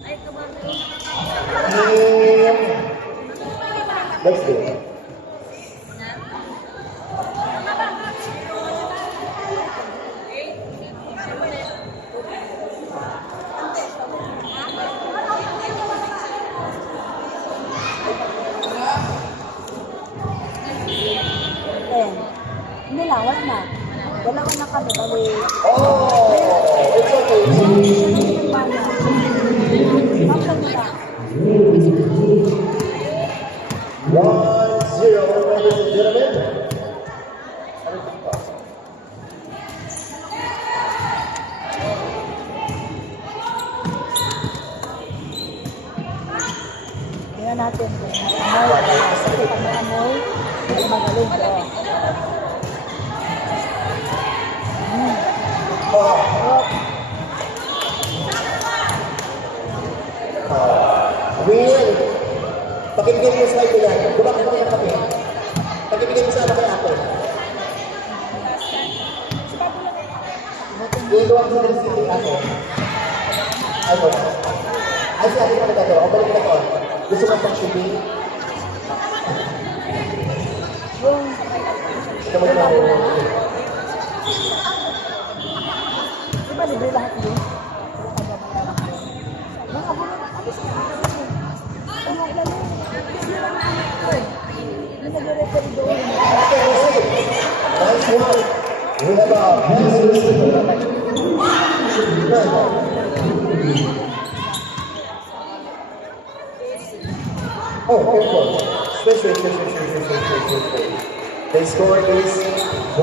Let's do it. Hindi lang, wala na. Wala na kami, bali. Oh, it's okay. Kapag nila. 1-0, ladies and gentlemen. Tingnan natin kung amoy, wala. Kasi pag may amoy, hindi magaling ko. Will, pakibigyan mo sa kaibigan. Gumawa ka ng kape. Pakibigyan mo sa anak kay Apo. Dito ang sa city ako. Ano? Ay, si Ate pa nagkagawa. O, balik na to. Gusto mo pang shooting? Ito mo na. Diba libre lahat yun? Mga bulan, abis ka. Ano ang lalo? Hindi nag-referee doon. Nice one. We have a best receiver. Oh, careful. Switch. The score is 4-0.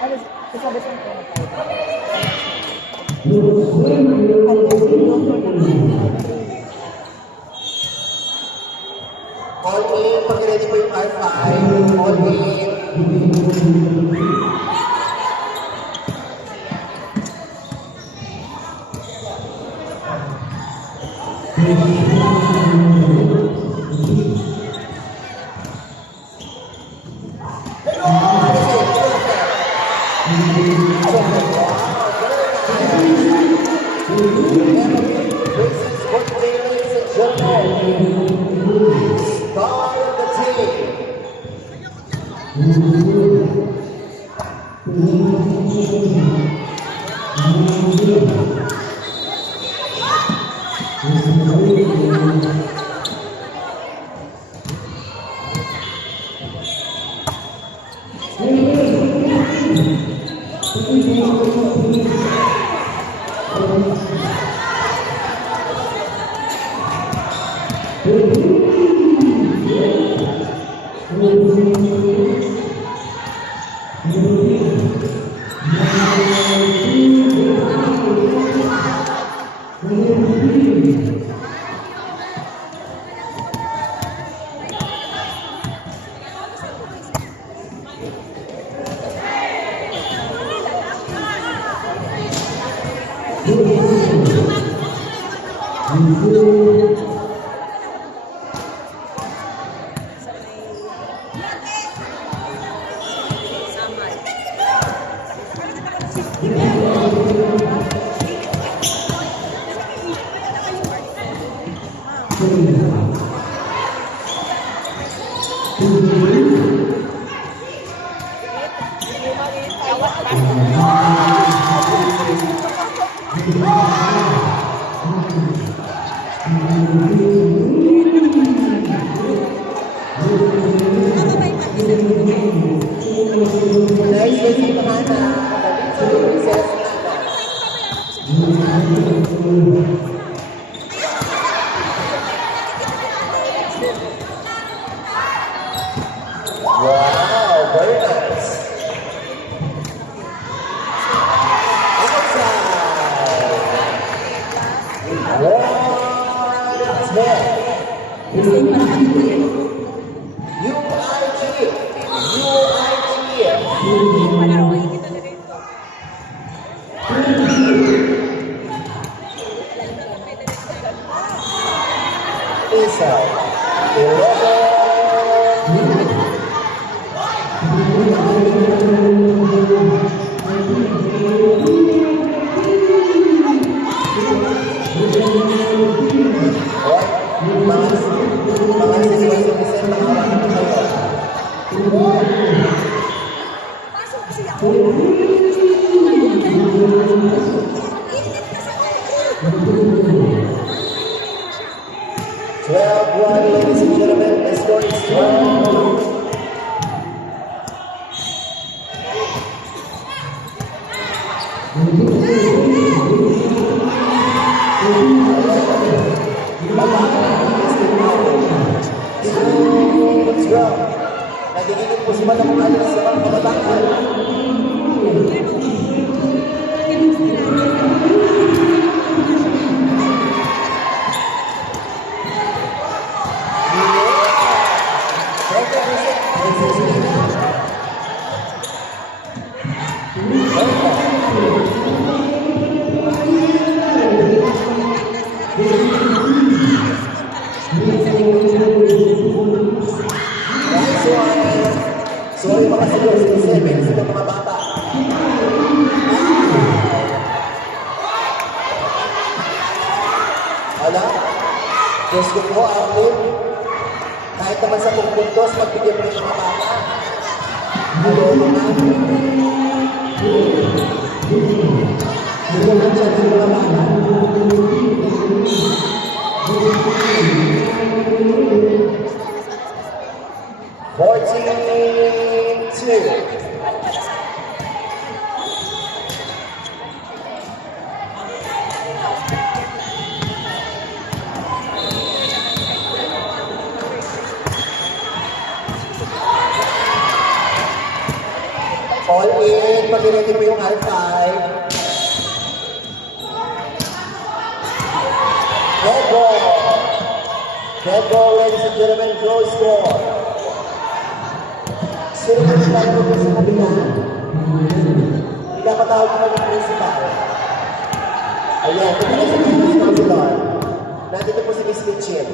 Ano, isabit ang ko. All in, pag-ready po yung R5. All in. Star of the Wow, very nice. Isa. Mga siswa-siswa na hawakan kayo. Pasok kasi ako. 12-1, ladies and gentlemen, the score is 12. Nagigingin po si Madam Alice sa mga kabataan. So, yung mga siguro, sila mga bata. Wala? Diyos ko po, Arlene. Kahit naman sa pagpuntos, magbigyan mo yung mga bata. Ano naman? Bigyan lang siya ng mga bata. All in, pag-ready mo yung R5. Dead ball. Dead ball, ladies and gentlemen, goal score. Sino ka naglalaro po sa kabila? Pinapatawag ko ng principal. Ayan, ito na sa Chinese Counselor. Nandito po si Miss Mitchell.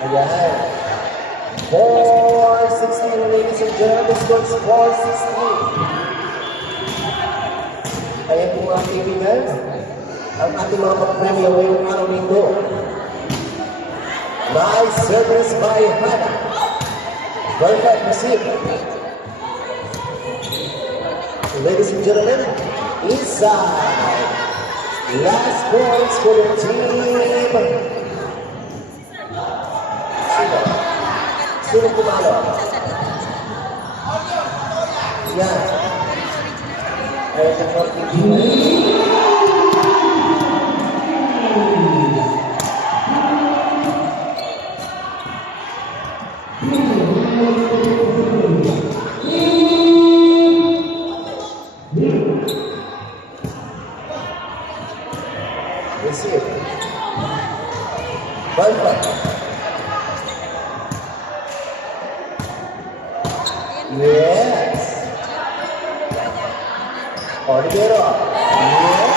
Ayan. 4-16, ladies and gentlemen, the score is 4-16. Ayan po mga kaibigan, ang ating mga pag-premyo ngayong araw nito. Nice service by Hannah. Perfect receive. Ladies and gentlemen, inside. Last points for the team. Sino pumalo? Yan. Ayan ang 14. Receive. Perfect. Yes. Ordero. Yes.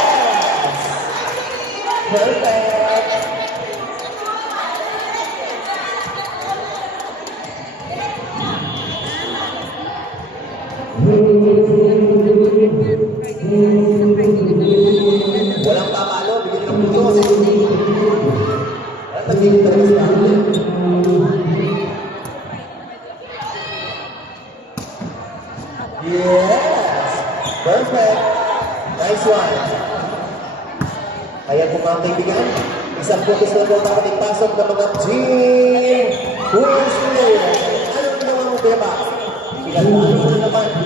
Perfect. Walang papalo, bigyan ng putos. At nagiging talaga si Apple. Yes! Perfect! Nice one! Kaya kung mga kaibigan, isang putos na po para ipasok ng mga team! Who's player? Anong ginawa mo, Beba? Pinagpapalo na naman.